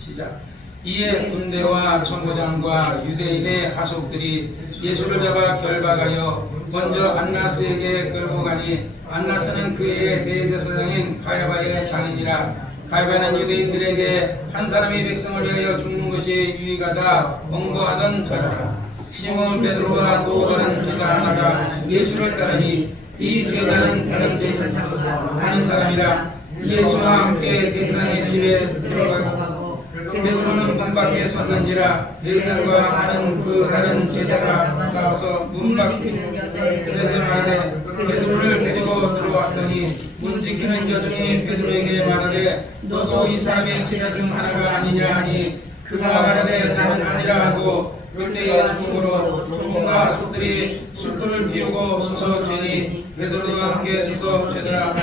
시작. 이에 군대와 천부장과 유대인의 하속들이 예수를 잡아 결박하여 먼저 안나스에게 끌고 가니 안나스는 그의 대제사장인 가야바의 장인이라. 가야바는 유대인들에게 한 사람이 백성을 위하여 죽는 것이 유익하다 언거하던 자라. 시몬 베드로와 또 다른 제자 하나가 예수를 따르니 이 제자는 다른 제자보다 많은 사람이라. 예수와 함께 대제사장의 집에 들어가고 베드로는 문 밖에 섰는지라. 대제사장과 하는 그 다른 제자가 나와서 문 밖에 말하되 베드로를 데리고 들어왔더니 문 지키는 여종이 베드로에게 말하되 너도 이 사람의 제자 중 하나가 아니냐 하니 그가 말하되 나는 아니라 하고 그때의 중으로 종과 속들이 숯불을 피우고 서서 죄니 베드로와 함께 서서 죄더라.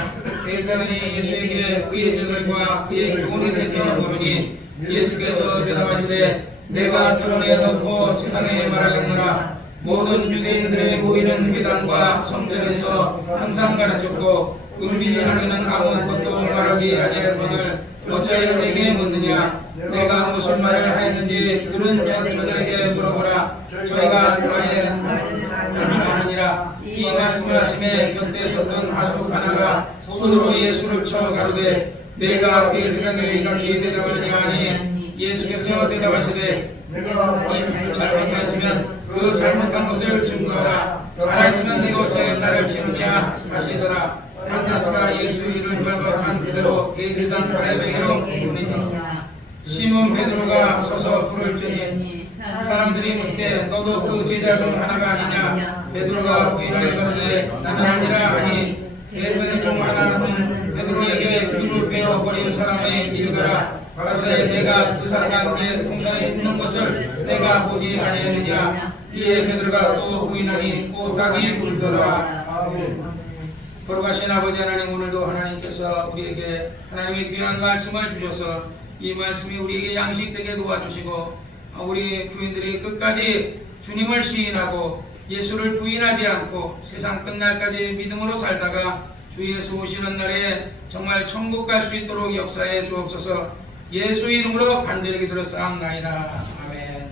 대제사장이 예수에게 그의 죄들과 그의 교훈에 대해서 물으니 예수께서 대답하시되 내가 드러내 놓고 세상에 말하겠노라. 모든 유대인들의 모이는 회당과 성전에서 항상 가르쳤고 은밀히 하기는 아무 것도 말하지 아니하거늘 어찌하여 내게 묻느냐. 내가 무슨 말을 하였는지 들은 자들에게 물어보라. 저희가 나의 하느니라. 이 말씀을 하심에 곁에 섰던 하숙 하나가 손으로 예수를 쳐 가로되 내가 대제사장에게 이같이 대답하느냐 하니 예수께서 대답하시되 잘못하였으면 그 잘못한 것을 증거하라. 잘하였으면 네가 어찌하여 나를 치느냐 하시더라. 안나스가 예수 이를 결박한 그대로 대제사장 가야바에게로 보내니 시몬 베드로가 서서 불을 쬐니 사람들이 묻되 너도 그 제자 중 하나가 아니냐. 베드로가 부인하여 가로되 나는 아니라 하니 대제사장 중 하나는 베드로에게 귀를 빼어 버린 사람의 일가라. 가로되 내가 그 사람한테 동산에 있는 것을 내가 보지 아니했느냐. 이에 베드로가 또 부인하니 꽃닭이 울더라. 거룩하신 아버지 하나님, 오늘도 하나님께서 우리에게 하나님의 귀한 말씀을 주셔서 이 말씀이 우리에게 양식되게 도와주시고 우리 교인들이 끝까지 주님을 시인하고 예수를 부인하지 않고 세상 끝날까지 믿음으로 살다가 주 예수 오시는 날에 정말 천국 갈 수 있도록 역사해 주옵소서. 예수 이름으로 간절히 기도하옵나이다. 아멘.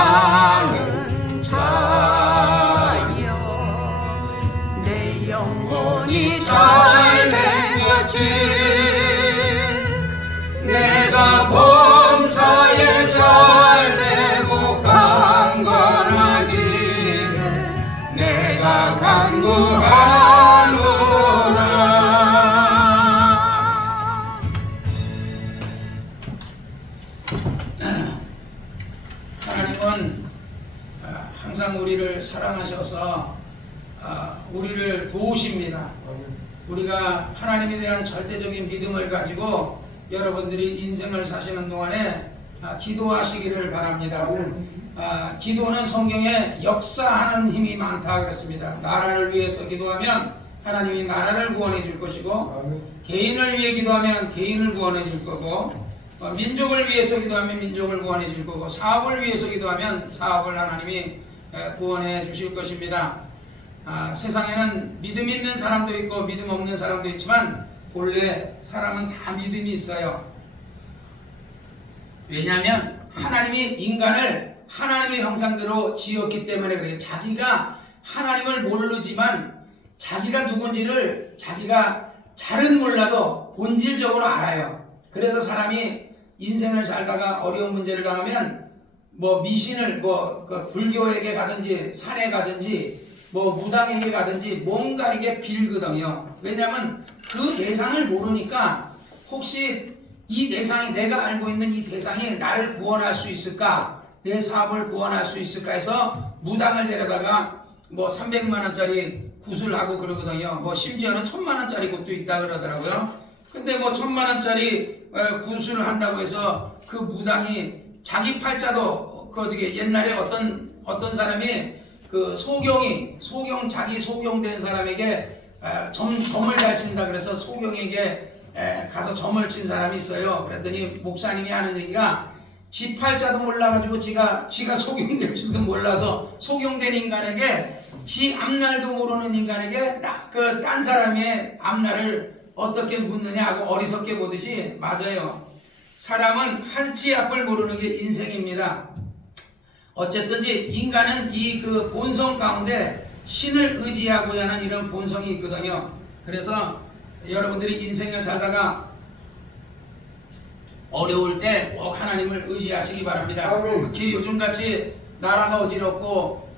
사랑하는 자여 내 영혼이 잘된 것이 내가 범사에 잘되고 강건하기를 내가 간구하노라. 하나님은 항상 우리를 사랑하셔서 우리를 도우십니다. 우리가 하나님에 대한 절대적인 믿음을 가지고 여러분들이 인생을 사시는 동안에 기도하시기를 바랍니다. 기도는 성경에 역사하는 힘이 많다 그랬습니다. 나라를 위해서 기도하면 하나님이 나라를 구원해 줄 것이고 개인을 위해 기도하면 개인을 구원해 줄 거고 민족을 위해서 기도하면 민족을 구원해 줄 거고 사업을 위해서 기도하면 사업을 하나님이 구원해 주실 것입니다. 세상에는 믿음 있는 사람도 있고 믿음 없는 사람도 있지만 본래 사람은 다 믿음이 있어요. 왜냐하면 하나님이 인간을 하나님의 형상대로 지었기 때문에 그래요. 자기가 하나님을 모르지만 자기가 누군지를 자기가 잘은 몰라도 본질적으로 알아요. 그래서 사람이 인생을 살다가 어려운 문제를 당하면 미신을 불교에게 가든지 산에 가든지 무당에게 가든지 뭔가 이게 빌거든요. 왜냐하면 그 대상을 모르니까 혹시 이 대상이 내가 알고 있는 이 대상이 나를 구원할 수 있을까? 내 사업을 구원할 수 있을까 해서 무당을 데려다가 300만 원짜리 구슬하고 그러거든요. 심지어는 1000만 원짜리 곳도 있다 그러더라고요. 근데 1000만 원짜리 구슬을 한다고 해서 그 무당이 자기 팔자도 옛날에 어떤 사람이 그 자기 소경된 사람에게 점을 잘 친다 그래서 소경에게 가서 점을 친 사람이 있어요. 그랬더니 목사님이 하는 얘기가 지 팔자도 몰라가지고 지가 속용될 줄도 몰라서 속용된 인간에게 지 앞날도 모르는 인간에게 그 딴 사람의 앞날을 어떻게 묻느냐 하고 어리석게 보듯이 맞아요. 사람은 한치 앞을 모르는 게 인생입니다. 어쨌든지 인간은 이 그 본성 가운데 신을 의지하고자 하는 이런 본성이 있거든요. 그래서 여러분들이 인생을 살다가 어려울 때 꼭 하나님을 의지하시기 바랍니다. 특히 요즘같이 나라가 어지럽고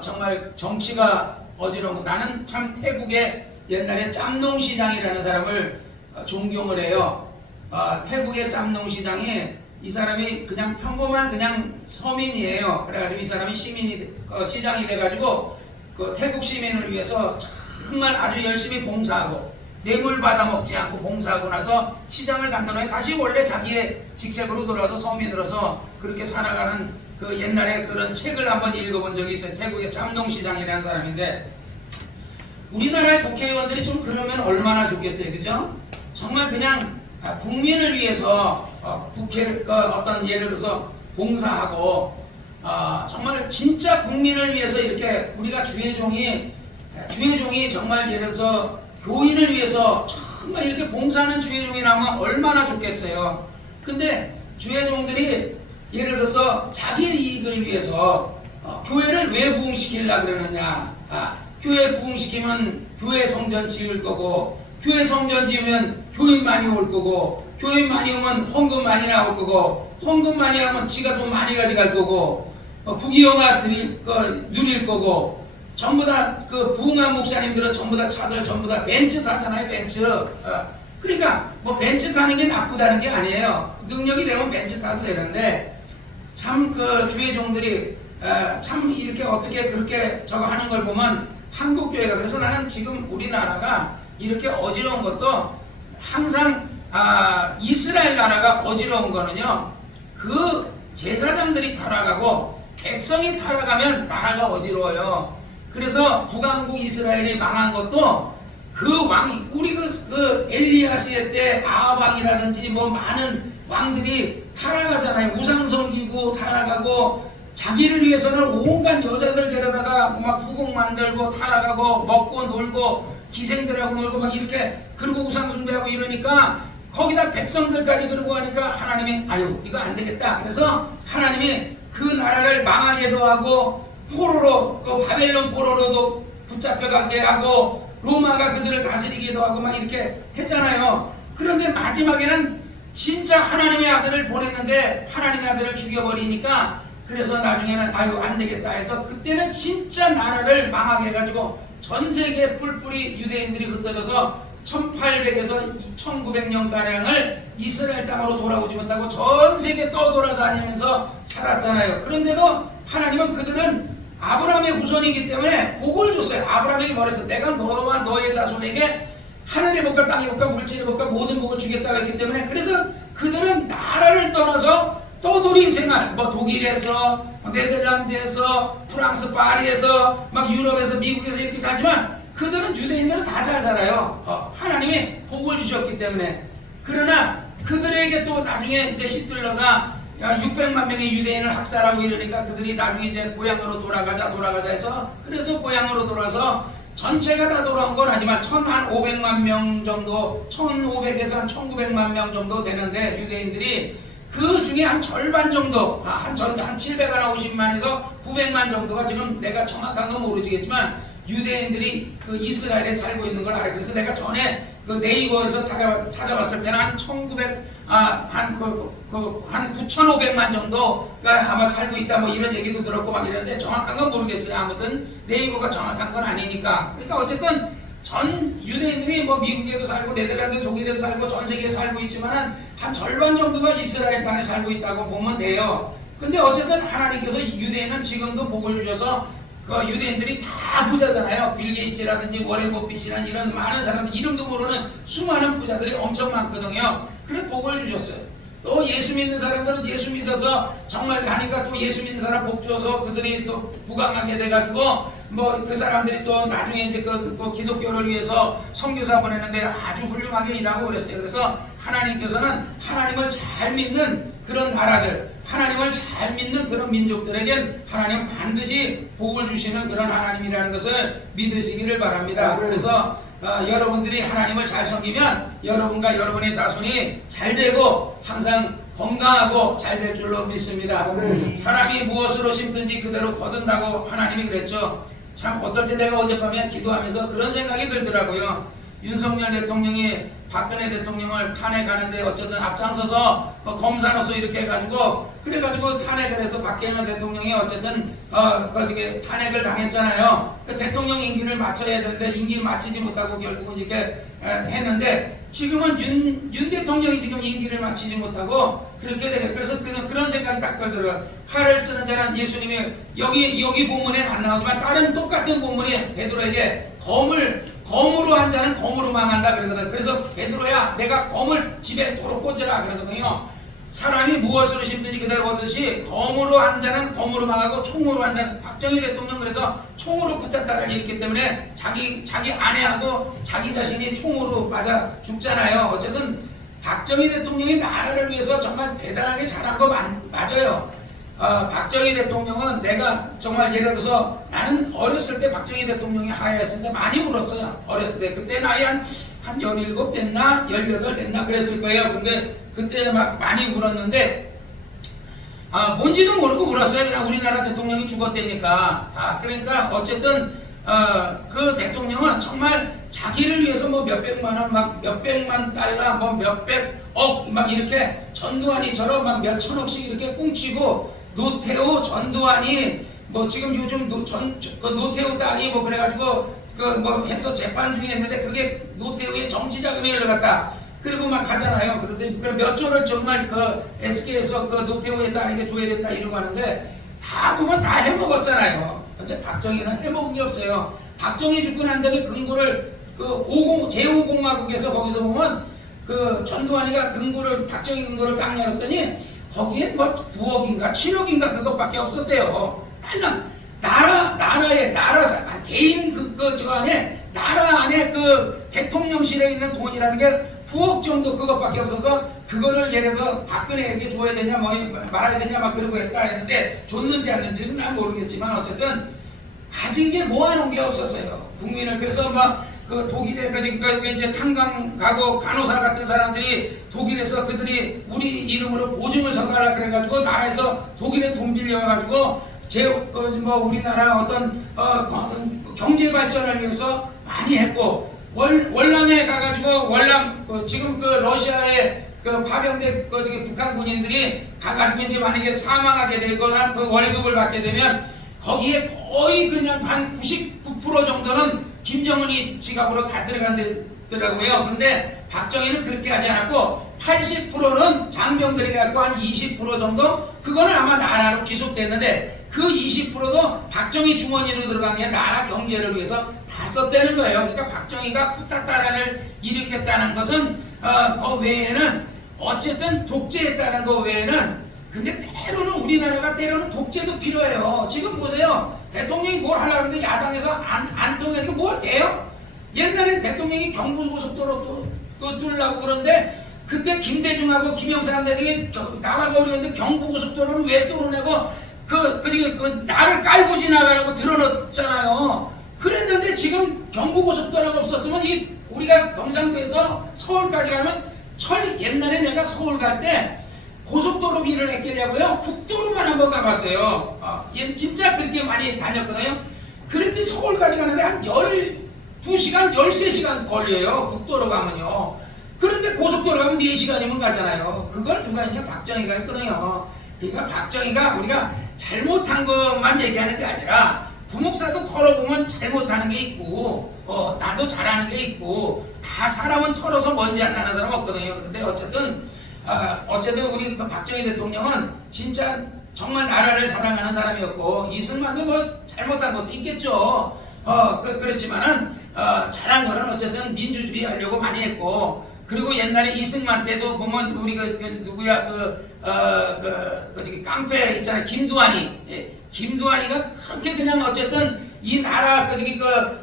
정말 정치가 어지럽고 나는 참 태국의 옛날에 짬농시장이라는 사람을 존경을 해요. 태국의 짬농시장이 이 사람이 그냥 평범한 그냥 서민이에요. 그래가지고 이 사람이 시장이 돼가지고 그 태국 시민을 위해서 정말 아주 열심히 봉사하고 뇌물 받아먹지 않고 봉사하고 나서 시장을 간다후에 다시 원래 자기의 직책으로 돌아와서 서민으로서 그렇게 살아가는 그 옛날에 그런 책을 한번 읽어본 적이 있어요. 태국의 짬농시장이라는 사람인데 우리나라의 국회의원들이 좀 그러면 얼마나 좋겠어요, 그죠? 정말 그냥 국민을 위해서 국회를 어떤 예를 들어서 봉사하고 정말 진짜 국민을 위해서 이렇게 우리가 주의 종이 정말 예를 들어서 교인을 위해서 정말 이렇게 봉사하는 주의 종이라면 얼마나 좋겠어요. 근데 주의 종들이 예를 들어서 자기의 이익을 위해서 교회를 왜 부흥시키려고 그러느냐. 교회 부흥시키면 교회 성전 지을 거고 교회 성전 지으면 교인 많이 올 거고 교인 많이 오면 헌금 많이 나올 거고 헌금 많이 하면 지가 돈 많이 가져갈 거고 부귀영화 누릴 거고 전부 다 그 부흥한 목사님들은 전부 다 차들 전부 다 벤츠 타잖아요. 벤츠. 그러니까 뭐 벤츠 타는 게 나쁘다는 게 아니에요. 능력이 되면 벤츠 타도 되는데 참 그 주의 종들이 참 이렇게 어떻게 그렇게 저거 하는 걸 보면 한국 교회가 그래서 나는 지금 우리나라가 이렇게 어지러운 것도 항상 이스라엘 나라가 어지러운 거는요. 그 제사장들이 타락하고 백성이 타락하면 나라가 어지러워요. 그래서 북왕국 이스라엘이 망한 것도 그 왕이 우리 그 엘리야스의 때 아합 왕이라든지 뭐 많은 왕들이 타락하잖아요. 우상성기고 타락하고 자기를 위해서는 온갖 여자들 데려다가 막 후궁 만들고 타락하고 먹고 놀고 기생들하고 놀고 막 이렇게 그리고 우상숭배하고 이러니까 거기다 백성들까지 그러고 하니까 하나님이 아유 이거 안 되겠다. 그래서 하나님이 그 나라를 망하게도 하고 포로로 그 바벨론 포로로도 붙잡혀가게 하고 로마가 그들을 다스리기도 하고 막 이렇게 했잖아요. 그런데 마지막에는 진짜 하나님의 아들을 보냈는데 하나님의 아들을 죽여버리니까 그래서 나중에는 아유 안 되겠다 해서 그때는 진짜 나라를 망하게 해가지고 전 세계 뿔뿔이 유대인들이 흩어져서 1800에서 1900년가량을 이스라엘 땅으로 돌아오지 못하고 전 세계 떠돌아다니면서 살았잖아요. 그런데도 하나님은 그들은 아브라함의 후손이기 때문에 복을 줬어요. 아브라함에게 말했어. 내가 너와 너의 자손에게 하늘의 복과 땅의 복과 물질의 복과 모든 복을 주겠다고 했기 때문에 그래서 그들은 나라를 떠나서 떠돌이 생활, 뭐 독일에서 네덜란드에서 프랑스 파리에서 막 유럽에서 미국에서 이렇게 살지만 그들은 유대인들은 다 잘 살아요. 하나님이 복을 주셨기 때문에. 그러나 그들에게 또 나중에 이제 히틀러가 600만 명의 유대인을 학살하고 이러니까 그들이 나중에 이제 고향으로 돌아가자 해서 그래서 고향으로 돌아서 전체가 다 돌아온 건 아니지만 1,500만 명 정도 1,500에서 한 1,900만 명 정도 되는데 유대인들이 그 중에 한 절반 정도 한 750만에서 900만 정도가 지금 내가 정확한 건 모르겠지만 유대인들이 그 이스라엘에 살고 있는 걸 알아요. 그래서 내가 전에 그 네이버에서 찾아봤을 때는 한 9,500만 정도가 아마 살고 있다 뭐 이런 얘기도 들었고 막 이런데 정확한 건 모르겠어요. 아무튼 네이버가 정확한 건 아니니까. 그러니까 어쨌든 전 유대인들이 뭐 미국에도 살고 네덜란드, 독일에도 살고 전 세계에 살고 있지만은 한 절반 정도가 이스라엘 땅에 살고 있다고 보면 돼요. 근데 어쨌든 하나님께서 유대인은 지금도 복을 주셔서 그 유대인들이 다 부자잖아요. 빌 게이츠라든지 워렌 버핏이라는 이런 많은 사람들 이름도 모르는 수많은 부자들이 엄청 많거든요. 그래 복을 주셨어요. 또 예수 믿는 사람들은 예수 믿어서 정말 하니까 또 예수 믿는 사람 복 줘서 그들이 또 부강하게 돼가지고 뭐 그 사람들이 또 나중에 이제 그 기독교를 위해서 선교사 보내는데 아주 훌륭하게 일하고 그랬어요. 그래서 하나님께서는 하나님을 잘 믿는 그런 나라들, 하나님을 잘 믿는 그런 민족들에겐 하나님 반드시 복을 주시는 그런 하나님이라는 것을 믿으시기를 바랍니다. 그래서 여러분들이 하나님을 잘 섬기면 여러분과 여러분의 자손이 잘 되고 항상 건강하고 잘 될 줄로 믿습니다. 사람이 무엇으로 심든지 그대로 거둔다고 하나님이 그랬죠. 참 어떨 때 내가 어젯밤에 기도하면서 그런 생각이 들더라고요. 윤석열 대통령이 박근혜 대통령을 탄핵하는데 어쨌든 앞장서서 검사로서 이렇게 해가지고 그래가지고 탄핵을 해서 박근혜 대통령이 어쨌든 탄핵을 당했잖아요. 그 대통령 임기를 마쳐야 되는데 임기 마치지 못하고 결국은 이렇게 했는데 지금은 윤 대통령이 지금 임기를 마치지 못하고 그렇게 되게 그래서 그런 생각이 딱 들더라고요. 칼을 쓰는 자는 예수님이 여기 본문에는 안 나오지만 다른 똑같은 본문에 베드로에게 검으로 한 자는 검으로 망한다 그러거든. 그래서 베드로야 내가 검을 집에 도로 꽂으라 그러거든요. 사람이 무엇으로 심든지 그대로 거두듯이 검으로 한 자는 검으로 망하고 총으로 한 자는 박정희 대통령 그래서 총으로 붙었다를 일으켰기 때문에 자기 아내하고 자기 자신이 총으로 맞아 죽잖아요. 어쨌든 박정희 대통령이 나라를 위해서 정말 대단하게 잘한 거 맞아요. 박정희 대통령은 내가 정말 예를 들어서 나는 어렸을 때 박정희 대통령이 하야했을 때 많이 울었어요. 어렸을 때 그때 나이 한 17 됐나 18 됐나 그랬을 거예요. 근데 그때 막 많이 울었는데 뭔지도 모르고 울었어요. 그냥 우리나라 대통령이 죽었다니까. 그러니까 어쨌든 그 대통령은 정말 자기를 위해서 뭐 몇백만 원, 막 몇백만 달러, 뭐 몇백억 막 이렇게 전두환이처럼 막 몇천억씩 이렇게 꽁치고 노태우, 전두환이 뭐 지금 요즘 노태우 딸이 뭐 그래가지고 뭐 해서 재판 중에 했는데 그게 노태우의 정치 자금에 흘러갔다. 그리고 막 하잖아요. 그런데 몇 조를 정말 SK에서 노태우의 딸에게 줘야 된다 이러고 하는데 다 보면 다 해먹었잖아요. 근데 박정희는 해먹은 게 없어요. 박정희 죽고 난 다음에 근거를 제5공화국에서 거기서 보면 전두환이가 박정희 근거를 딱 열었더니 거기에 뭐 9억인가 7억인가 그것밖에 없었대요. 나라 개인 저 안에 나라 안에 대통령실에 있는 돈이라는 게 9억 정도 그것밖에 없어서 그거를 예를 들어 박근혜에게 줘야 되냐 뭐 말아야 되냐 막 그러고 했는데 줬는지 안 줬는지는 난 모르겠지만 어쨌든 가진 게 모아놓은 게 없었어요. 국민을 그래서 막 독일에 이제 탄광 가고 간호사 같은 사람들이 독일에서 그들이 우리 이름으로 보증을 서달라 그래가지고 나라에서 독일에 돈 빌려가지고 우리나라 어떤 경제 발전을 위해서 많이 했고 월남에 가가지고 지금 러시아에 파병된 북한 군인들이 가가지고 이제 만약에 사망하게 되거나 월급을 받게 되면 거기에 거의 그냥 한 99% 정도는 김정은이 지갑으로 다 들어간다더라고요. 근데 박정희는 그렇게 하지 않았고 80%는 장병들이 갖고 한 20% 정도 그거는 아마 나라로 기속됐는데 그 20%도 박정희 주머니로 들어간 게 나라 경제를 위해서 다 썼다는 거예요. 그러니까 박정희가 쿠데타를 일으켰다는 것은 그 외에는 어쨌든 독재했다는 거 외에는 근데 때로는 우리나라가 때로는 독재도 필요해요. 지금 보세요. 대통령이 뭘 하려고 하는데 야당에서 안 통해서 뭘 돼요? 옛날에 대통령이 경부고속도로 뚫으려고 그러는데 그때 김대중하고 김영삼 대통령이 나라가 어려운데 경부고속도로는 왜 뚫어내고 나를 깔고 지나가려고 들어놓잖아요. 그랬는데 지금 경부고속도로가 없었으면 우리가 경상도에서 서울까지 가면 옛날에 내가 서울 갈 때 고속도로 비를 했겠냐고요? 국도로만 한번 가봤어요. 진짜 그렇게 많이 다녔거든요. 그랬더니 서울까지 가는데 한 12시간, 13시간 걸려요. 국도로 가면요. 그런데 고속도로 가면 4시간이면 가잖아요. 그걸 누가 했냐? 박정희가 했거든요. 그러니까 박정희가 우리가 잘못한 것만 얘기하는 게 아니라 부목사도 털어보면 잘못하는 게 있고 나도 잘하는 게 있고 다 사람은 털어서 먼지 안 나는 사람 없거든요. 근데 어쨌든 우리 박정희 대통령은 진짜 정말 나라를 사랑하는 사람이었고 이승만도 뭐 잘못한 것도 있겠죠. 그렇지만은 잘한 거는 어쨌든 민주주의 하려고 많이 했고 그리고 옛날에 이승만 때도 보면 우리 누구야 깡패 있잖아요. 김두한이 김두한이가 그렇게 그냥 어쨌든 이 나라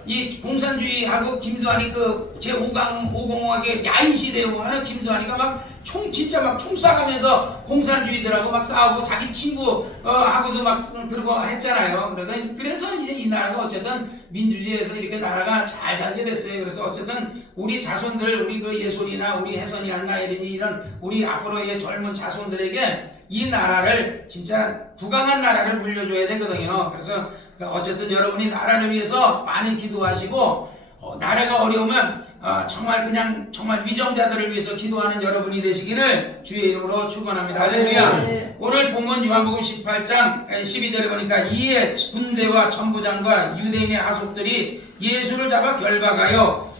이 공산주의하고 김두한이 제5공화국의 야인 시대에 보면 김두한이가 막 진짜 막 총 쏴가면서 공산주의들하고 막 싸우고 자기 친구 하고도 막 그러고 했잖아요. 그래서 이제 이 나라가 어쨌든 민주주의에서 이렇게 나라가 잘 살게 됐어요. 그래서 어쨌든 우리 자손들, 우리 그 예솔이나 우리 혜선이, 안나, 예린이 이런 우리 앞으로의 젊은 자손들에게 이 나라를 진짜 부강한 나라를 물려줘야 되거든요. 그래서 어쨌든 여러분이 나라를 위해서 많이 기도하시고 나라가 어려우면 정말 위정자들을 위해서 기도하는 여러분이 되시기를 주의 이름으로 축원합니다. 할렐루야. 오늘 본문 요한복음 18장 12절에 보니까 이에 군대와 천부장과 유대인의 하속들이 예수를 잡아 결박하여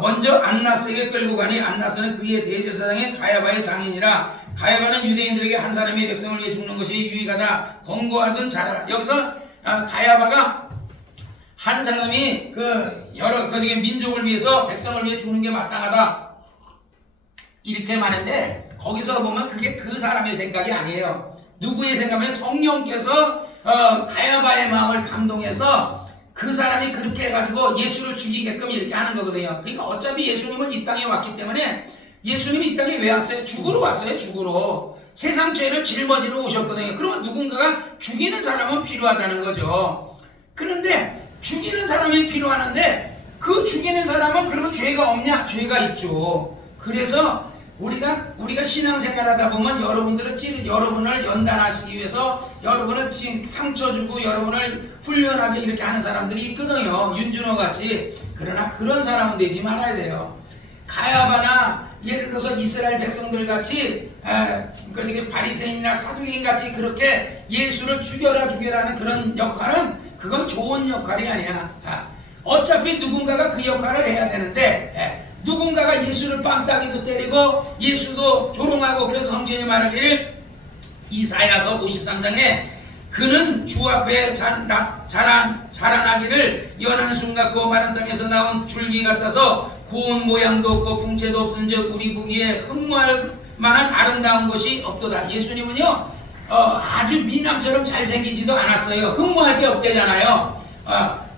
먼저 안나스에게 끌고 가니 안나스는 그의 대제사장의 가야바의 장인이라. 가야바는 유대인들에게 한 사람이 백성을 위해 죽는 것이 유익하다 권고하던 자라. 여기서 가야바가 한 사람이 여러 민족을 위해서 백성을 위해 죽는 게 마땅하다 이렇게 말했는데, 거기서 보면 그게 그 사람의 생각이 아니에요. 누구의 생각이면 성령께서 가야바의 마음을 감동해서 그 사람이 그렇게 해가지고 예수를 죽이게끔 이렇게 하는 거거든요. 그러니까 어차피 예수님은 이 땅에 왔기 때문에, 예수님이 이 땅에 왜 왔어요? 죽으러 왔어요. 죽으러. 세상 죄를 짊어지러 오셨거든요. 그러면 누군가가 죽이는 사람은 필요하다는 거죠. 그런데 죽이는 사람이 필요하는데 그 죽이는 사람은 그러면 죄가 없냐? 죄가 있죠. 그래서 우리가 신앙생활하다 보면 여러분을 연단하시기 위해서 여러분을 상처 주고 여러분을 훈련하게 이렇게 하는 사람들이 있거든요. 윤준호 같이. 그러나 그런 사람은 되지 말아야 돼요. 가야바나 예를 들어서 이스라엘 백성들 같이 바리새인이나 사두개인 같이 그렇게 예수를 죽여라 하는 그런 역할은 그건 좋은 역할이 아니야. 어차피 누군가가 그 역할을 해야 되는데 누군가가 예수를 뺨따기도 때리고 예수도 조롱하고, 그래서 성경이 말하기를 이사야서 53장에 그는 주 앞에 자라나기를 연한 순 같고 마른 땅에서 나온 줄기 같아서 고운 모양도 없고 풍채도 없은즉 우리 보기에 흠모할 만한 아름다운 것이 없도다. 예수님은요 아주 미남처럼 잘생기지도 않았어요. 흠모할 게 없대잖아요.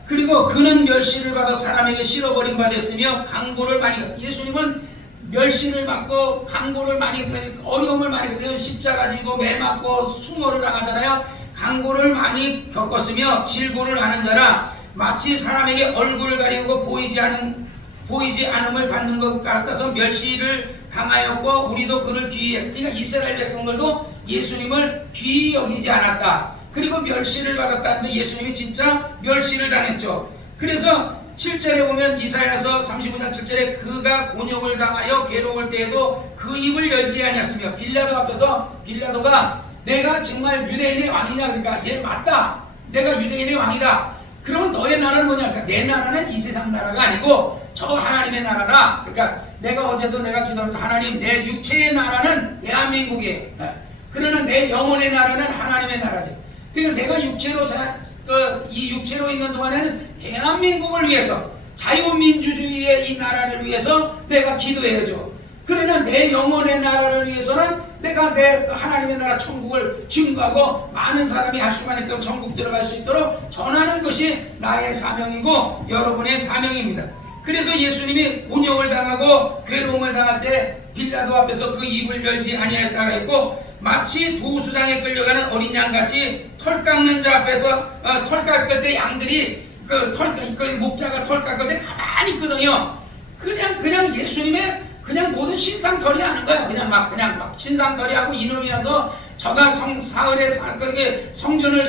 그리고 그는 멸시를 받아 사람에게 실어버림 받았으며 강고를 많이, 예수님은 멸시를 받고 강고를 많이, 어려움을 많이, 십자가 지고 매 맞고 수모를 당하잖아요. 강고를 많이 겪었으며 질고를 하는 자라. 마치 사람에게 얼굴을 가리우고 보이지 않음을 받는 것 같아서 멸시를 당하였고 우리도 그를 귀히, 그러니까 이스라엘 백성들도 예수님을 귀히 여기지 않았다. 그리고 멸시를 받았다는데 예수님이 진짜 멸시를 당했죠. 그래서 7절에 보면 이사야서 35장 7절에 그가 곤욕을 당하여 괴로울 때에도 그 입을 열지 아니었으며, 빌라도 앞에서 빌라도가 내가 정말 유대인의 왕이냐, 그러니까 얘 맞다, 내가 유대인의 왕이다. 그러면 너의 나라는 뭐냐? 그러니까 내 나라는 이 세상 나라가 아니고 저 하나님의 나라다. 그러니까 내가 어제도 내가 기도하면서 하나님, 내 육체의 나라는 대한민국이에요. 그러나 내 영혼의 나라는 하나님의 나라지. 그러니까 내가 이 육체로 있는 동안에는 대한민국을 위해서, 자유민주주의의 이 나라를 위해서 내가 기도해야죠. 그러나 내 영혼의 나라를 위해서는 내가 내 하나님의 나라 천국을 증거하고 많은 사람이 할 수만 있도록 천국 들어갈 수 있도록 전하는 것이 나의 사명이고 여러분의 사명입니다. 그래서 예수님이 곤욕을 당하고 괴로움을 당할 때 빌라도 앞에서 그 입을 열지 아니하였다고 했고, 마치 도수장에 끌려가는 어린 양같이 털 깎는 자 앞에서 털 깎을 때 양들이 목자가 털 깎을 때 가만히 있거든요. 그냥 예수님의 그냥 모든 신상털이 하는 거야. 그냥 막 신상털이 하고 이놈이 와서 저가 사흘에 성전을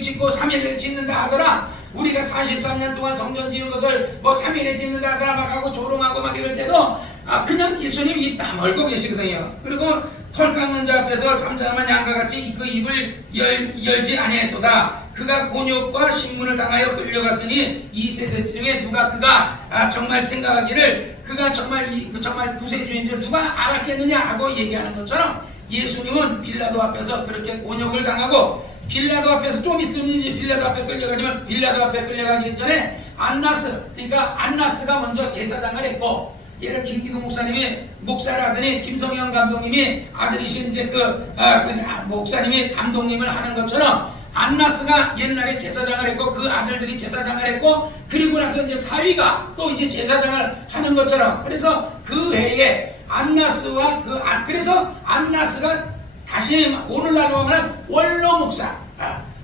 짓고 3일에 짓는다 하더라. 우리가 43년 동안 성전 지은 것을 3일에 짓는다 하더라 막 하고 조롱하고 막 이럴 때도 그냥 예수님 입 다물고 계시거든요. 그리고 털 깎는 자 앞에서 잠잠한 양과 같이 그 입을 열지 아니했도다. 그가 곤욕과 신문을 당하여 끌려갔으니 이 세대 중에 누가 그가 정말 생각하기를 그가 정말 구세주인 줄 누가 알았겠느냐 하고 얘기하는 것처럼 예수님은 빌라도 앞에서 그렇게 곤욕을 당하고, 빌라도 앞에서 좀 있으면 이제 빌라도 앞에 끌려가지만 빌라도 앞에 끌려가기 전에 안나스가 먼저 제사장을 했고, 예를 김기도 목사님이 목사를 하더니 김성현 감독님이 아들이신 이제 목사님이 감독님을 하는 것처럼 안나스가 옛날에 제사장을 했고 그 아들들이 제사장을 했고, 그리고 나서 이제 사위가 또 이제 제사장을 하는 것처럼, 그래서 그 해에 안나스와 그래서 안나스가 다시 오늘날로 하면 원로 목사,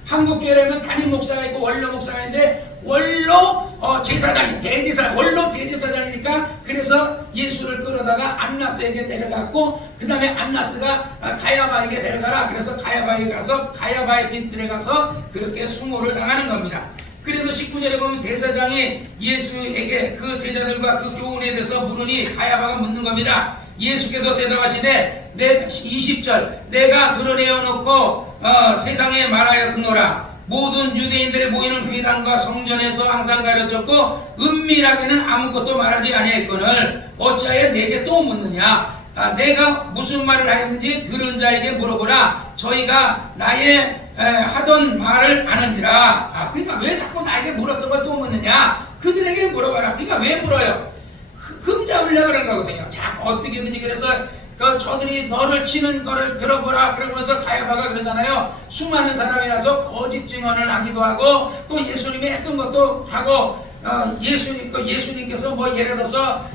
한국 교회라면 담임 목사가 있고 원로 목사가 있는데 원로 제사장이 원로 대제사장이니까 그래서 예수를 끌어다가 안나스에게 데려갔고 그 다음에 안나스가 가야바에게 데려가라. 그래서 가야바에 가서 가야바의 빈들에 가서 그렇게 수모를 당하는 겁니다. 그래서 19절에 보면 대사장이 예수에게 그 제자들과 그 교훈에 대해서 물으니 가야바가 묻는 겁니다. 예수께서 대답하시되 20절 내가 드러내어 놓고 세상에 말하였노라. 모든 유대인들의 모이는 회당과 성전에서 항상 가르쳤고 은밀하게는 아무것도 말하지 아니하였거늘 어찌하여 내게 또 묻느냐. 내가 무슨 말을 하였는지 들은 자에게 물어보라. 저희가 나의 하던 말을 아느니라. 그러니까 왜 자꾸 나에게 물었던 걸 또 묻느냐. 그들에게 물어봐라. 그러니까 왜 물어요? 흠잡으려고 그런 거거든요. 자, 어떻게든지 그래서 저들이 너를 치는 거를 들어보라. 그러면서 가야바가 그러잖아요. 수많은 사람이 와서 거짓 증언을 하기도 하고 또 예수님이 했던 것도 하고 예수님께서 뭐 예를 들어서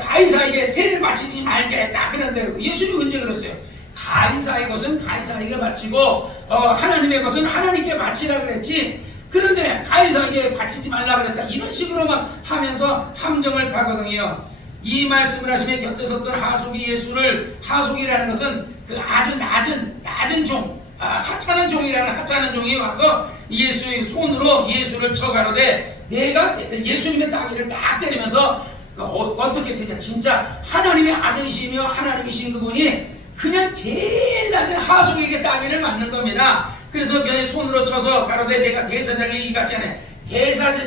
가이사에게 세를 바치지 말겠다 그런데 예수님이 언제 그랬어요? 가이사의 것은 가이사에게 바치고 하나님의 것은 하나님께 바치라 그랬지. 그런데 가이사에게 바치지 말라 그랬다. 이런 식으로 막 하면서 함정을 파거든요. 이 말씀을 하시며 곁에 섰던 하속이 예수를, 하속이라는 것은 그 아주 낮은 종, 하찮은 종이라는 하찮은 종이 와서 예수의 손으로 예수를 쳐 가로되 내가 예수님의 따귀를 딱 때리면서 어떻게 되냐. 진짜 하나님의 아들이시며 하나님이신 그분이 그냥 제일 낮은 하속에게 따귀를 맞는 겁니다. 그래서 그냥 손으로 쳐서 가로되 내가 대제사장의 이같지 않아.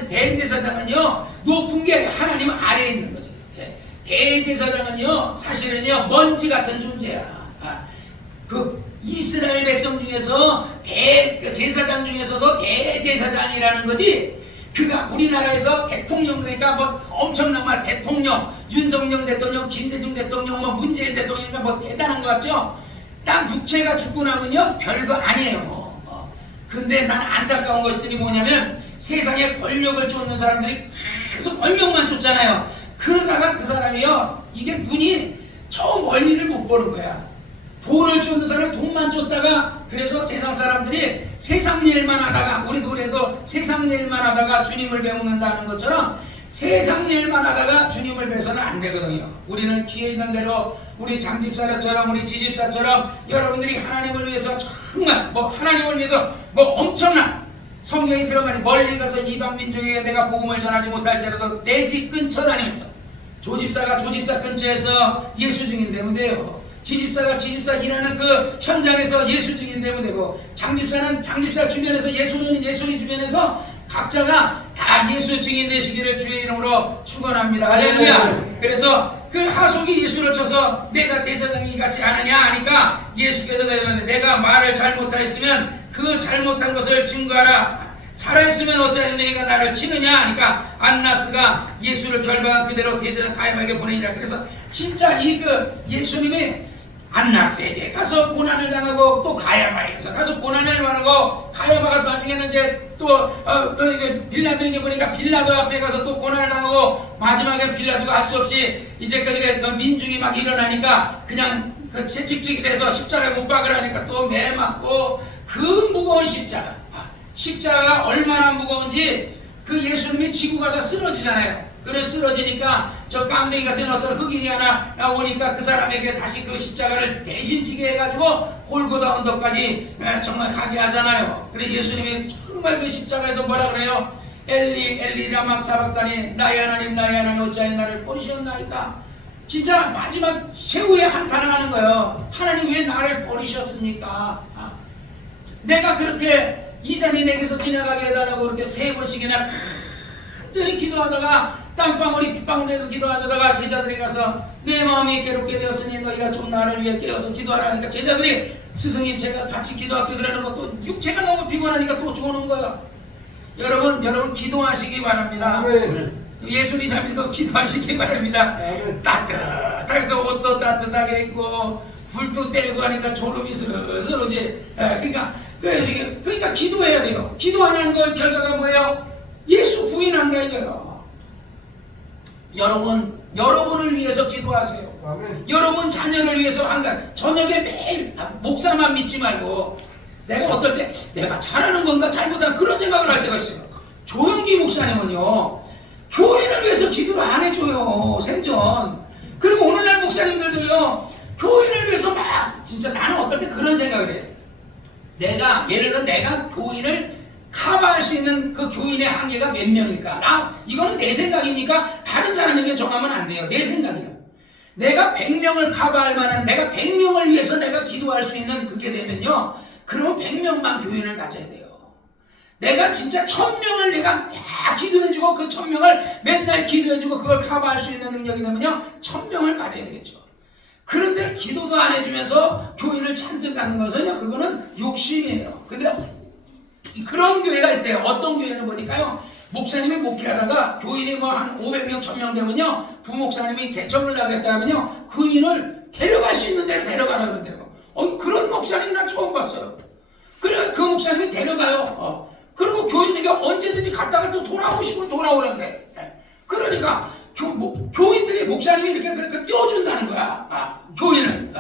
대제사장은요 높은 게 하나님 아래에 있는 거죠. 대제사장은요 사실은요 먼지 같은 존재야. 그 이스라엘 백성 중에서 제사장 중에서도 대제사장이라는 거지. 그가 우리나라에서 대통령 그러니까 뭐 엄청난 말 대통령 윤석열 대통령 김대중 대통령 뭐 문재인 대통령이니까 뭐 대단한 거 같죠. 딱 육체가 죽고 나면요 별거 아니에요. 근데 난 안타까운 것이 뭐냐면 세상에 권력을 쫓는 사람들이 계속 권력만 쫓잖아요. 그러다가 그 사람이요 이게 눈이 저 멀리를 못 보는 거야. 돈을 쫓는 사람 돈만 쫓다가 그래서 세상 사람들이 세상 일만 하다가 우리 노래도 세상 일만 하다가 주님을 배우는다는 것처럼 세상 일만 하다가 주님을 배서는 안 되거든요. 우리는 귀에 있는 대로 우리 장집사처럼 우리 지집사처럼 여러분들이 하나님을 위해서 정말 하나님을 위해서 엄청난 성경이 그런 말이 멀리 가서 이방 민족에게 내가 복음을 전하지 못할지라도 내 집 근처 다니면서 조집사가 조집사 근처에서 예수 증인 되면 돼요. 지집사가 지집사 일하는 그 현장에서 예수 증인 되면 되고 장집사는 장집사 주변에서 예수는 예수님 주변에서 각자가 다 예수 증인 되시기를 주의 이름으로 축원합니다. 할렐루야. 그래서 그 하속이 예수를 쳐서 내가 대제사장이 같지 않으냐 하니까 예수께서 대답하는데 내가 말을 잘못하였으면 그 잘못한 것을 증거하라. 잘했으면 어찌하여 너희가 나를 치느냐 하니까 안나스가 예수를 결박한 그대로 대제사장 가야바에게 보내니라. 그래서 진짜 예수님이 안나스에게 가서 고난을 당하고 또 가야바에서 가서 고난을 당하고 가야바가 나중에는 이제 또 빌라도에게 보니까 빌라도 앞에 가서 또 고난을 당하고 마지막에 빌라도가 할 수 없이 이제까지 민중이 막 일어나니까 그냥 채찍질해서 십자가에 못 박으라니까 또 매 맞고 그 무거운 십자가가 얼마나 무거운지 그 예수님이 지구가 다 쓰러지잖아요. 그래 쓰러지니까 저 깡둥이 같은 어떤 흑인이 하나 오니까 그 사람에게 다시 그 십자가를 대신 지게 해가지고 골고다 언덕까지 정말 가게 하잖아요. 그래 예수님이 정말 그 십자가에서 뭐라 그래요? 엘리 엘리 라마 사박다니 나의 하나님 어찌하여 나를 버리셨나이까. 진짜 마지막 최후의 한탄을 하는 거예요. 하나님 왜 나를 버리셨습니까? 내가 그렇게 이산이 내게서 지나가게 해달라고 그렇게 3번씩이나 간절히 기도하다가 땀방울이 빗방울에서 기도하다가 제자들이 가서 내 마음이 괴롭게 되었으니 너희가 좀 나를 위해 깨어서 기도하라니까 제자들이 스승님 제가 같이 기도할게 그러는 것도 육체가 너무 피곤하니까 또 좋은 거야. 여러분 기도하시기 바랍니다. 아멘. 예수님 자매도 기도하시기 바랍니다. 따뜻해서 옷도 따뜻하게 입고 불도 떼고 하니까 졸음이 슬슬 오지. 그러니까 기도해야 돼요. 기도 안 하는 걸 결과가 뭐예요? 예수 부인한다 이거예요. 여러분 여러분을 위해서 기도하세요. 여러분 자녀를 위해서 항상 저녁에 매일 목사만 믿지 말고 내가 어떨 때 내가 잘하는 건가 잘못한 그런 생각을 할 때가 있어요. 조영기 목사님은요 교회를 위해서 기도를 안 해줘요. 생전. 그리고 오늘날 목사님들도요 교회를 위해서 막 진짜 나는 어떨 때 그런 생각을 해. 내가 예를 들어 내가 교인을 커버할 수 있는 그 교인의 한계가 몇 명일까? 이거는 내 생각이니까 다른 사람에게 정하면 안 돼요. 내 생각이야. 내가 100명을 커버할 만한 내가 100명을 위해서 내가 기도할 수 있는 그게 되면요. 그러면 100명만 교인을 가져야 돼요. 내가 진짜 1000명을 내가 다 기도해주고 그 1000명을 맨날 기도해주고 그걸 커버할 수 있는 능력이 되면요. 1000명을 가져야 되겠죠. 그런데 기도도 안 해주면서 교인을 잔뜩 갖는 것은요. 그거는 욕심이에요. 근데 그런 교회가 있대요. 어떤 교회는 보니까요. 목사님이 목회하다가 교인이 뭐 한 500명, 1000명 되면요. 부목사님이 개척을 하겠다 하면요. 그인을 데려갈 수 있는 데로 데려가라 그런대요. 그런 목사님 난 처음 봤어요. 그래 그 목사님이 데려가요. 그리고 교인에게 언제든지 갔다가 또 돌아오시면 돌아오란대. 그러니까 교인들이 목사님이 이렇게 그렇게 띄워준다는 거야. 교인을.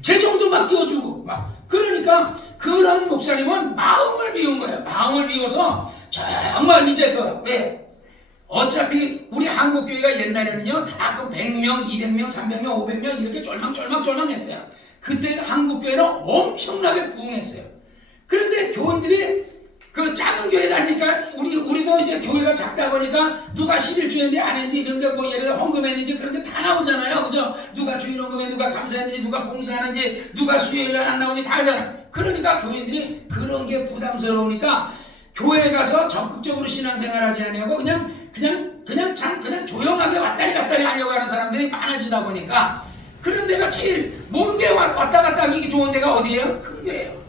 제 정도 막 띄워주고 그러니까 그런 목사님은 마음을 비운 거예요. 마음을 비워서 정말 이제 왜 어차피 우리 한국교회가 옛날에는요 다 그 100명, 200명, 300명, 500명 이렇게 쫄망했어요. 그때 한국교회는 엄청나게 부흥했어요. 그런데 교인들이 그 작은 교회 다니까 우리도 이제 교회가 작다 보니까 누가 11주였는지 안 했는지 이런 게 뭐 예를 들어 헌금했는지 그런 게 다 나오잖아요. 그죠? 누가 주일 헌금에 누가 감사했는지 누가 봉사하는지 누가 수요일에 안 나오는지 다 하잖아요. 그러니까 교인들이 그런 게 부담스러우니까 교회 가서 적극적으로 신앙생활 하지 않냐고 그냥 조용하게 왔다리 갔다리 하려고 하는 사람들이 많아지다 보니까 그런 데가 제일 모르게 왔다 갔다 하기 좋은 데가 어디예요? 큰 교회예요.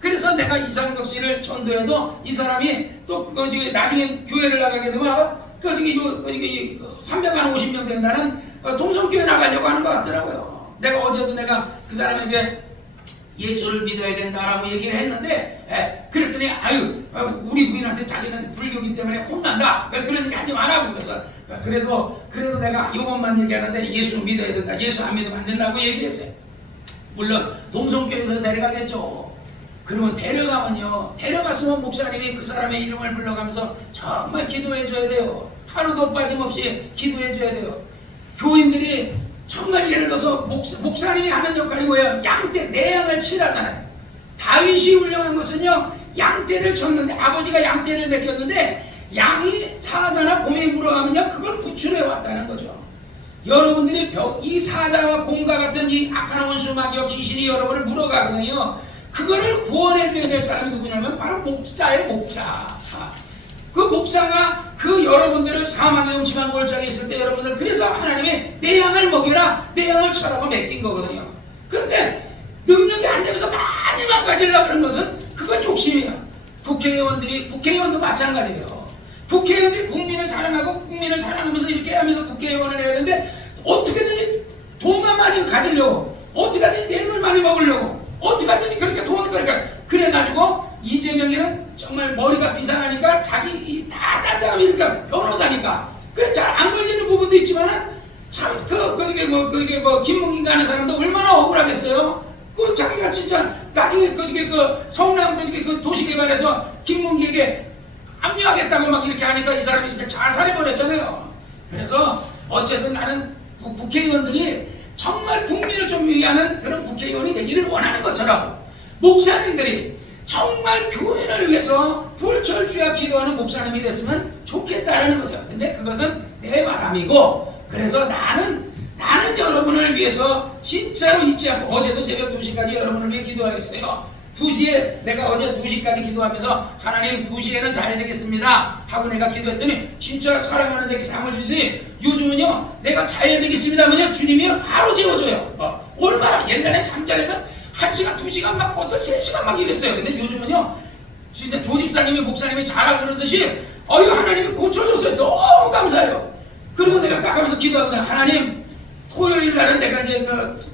그래서 내가 이상덕 씨를 전도해도 이 사람이 또 나중에 교회를 나가게 되면 350명 된다는 동성교회 나가려고 하는 것 같더라고요. 내가 어제도 내가 그 사람에게 예수를 믿어야 된다라고 얘기를 했는데 그랬더니 우리 부인한테 자기는 불교기 때문에 혼난다. 그런 얘기 하지 말라고. 그래서 그래도 내가 이것만 얘기하는데 예수 믿어야 된다. 예수 안 믿으면 안 된다고 얘기했어요. 물론 동성교회에서 데려가겠죠. 그러면 데려갔으면 목사님이 그 사람의 이름을 불러가면서 정말 기도해줘야 돼요. 하루도 빠짐없이 기도해줘야 돼요. 교인들이 정말 예를 들어서 목사님이 하는 역할이 뭐예요? 내 양을 칠하잖아요. 다윗이 훌륭한 것은요 양떼를 쳤는데 아버지가 양떼를 맡겼는데 양이 사자나 곰이 물어가면요 그걸 구출해 왔다는 거죠. 여러분들이 이 사자와 곰과 같은 이 악한 원수 마귀와 귀신이 여러분을 물어가거든요. 그거를 구원해줘야 될 사람이 누구냐면 바로 목자예요. 목자. 그 목사가 그 여러분들을 사망의 음침한 골짜기에 있을 때 여러분들 그래서 하나님이 내 양을 먹여라 내 양을 쳐라고 맡긴 거거든요. 그런데 능력이 안 되면서 많이만 가지려고 하는 것은 그건 욕심이에요. 국회의원도 마찬가지예요. 국회의원들이 국민을 사랑하고 국민을 사랑하면서 이렇게 하면서 국회의원을 해야 되는데 어떻게든지 돈만 많이 가지려고 어떻게 하든지 뇌물 많이 먹으려고 어떻게 하든지 그렇게 그래가지고 이재명이는 정말 머리가 비상하니까 자기 딴 사람이 이렇게 변호사니까 그 잘 안 걸리는 부분도 있지만은 참 그게 뭐 김문기가 하는 사람도 얼마나 억울하겠어요. 그 자기가 진짜 나중에 그 성남 그 도시개발에서 김문기에게 압류하겠다고 막 이렇게 하니까 이 사람이 진짜 자살해버렸잖아요. 그래서 어쨌든 나는 국회의원들이 정말 국민을 좀 위하는 그런 국회의원이 되기를 원하는 것처럼 목사님들이 정말 교인을 위해서 불철주야 기도하는 목사님이 됐으면 좋겠다라는 거죠. 근데 그것은 내 바람이고 그래서 나는 여러분을 위해서 진짜로 잊지 않고 어제도 새벽 2시까지 여러분을 위해 기도하겠어요. 2시에 내가 어제 2시까지 기도하면서 하나님 2시에는 자야 되겠습니다 하고 내가 기도했더니 진짜 사랑하는 자에게 잠을 주더니 요즘은요 내가 자야 되겠습니다면요 주님이 바로 재워줘요. 얼마나 옛날에 잠자려면 1시간 2시간 막 그것도 3시간 막 이랬어요. 근데 요즘은요 진짜 조집사님이 목사님이 자라 그러듯이 하나님이 고쳐줬어요. 너무 감사해요. 그리고 내가 깎아면서 기도하거든요. 하나님 토요일 날은 내가 이제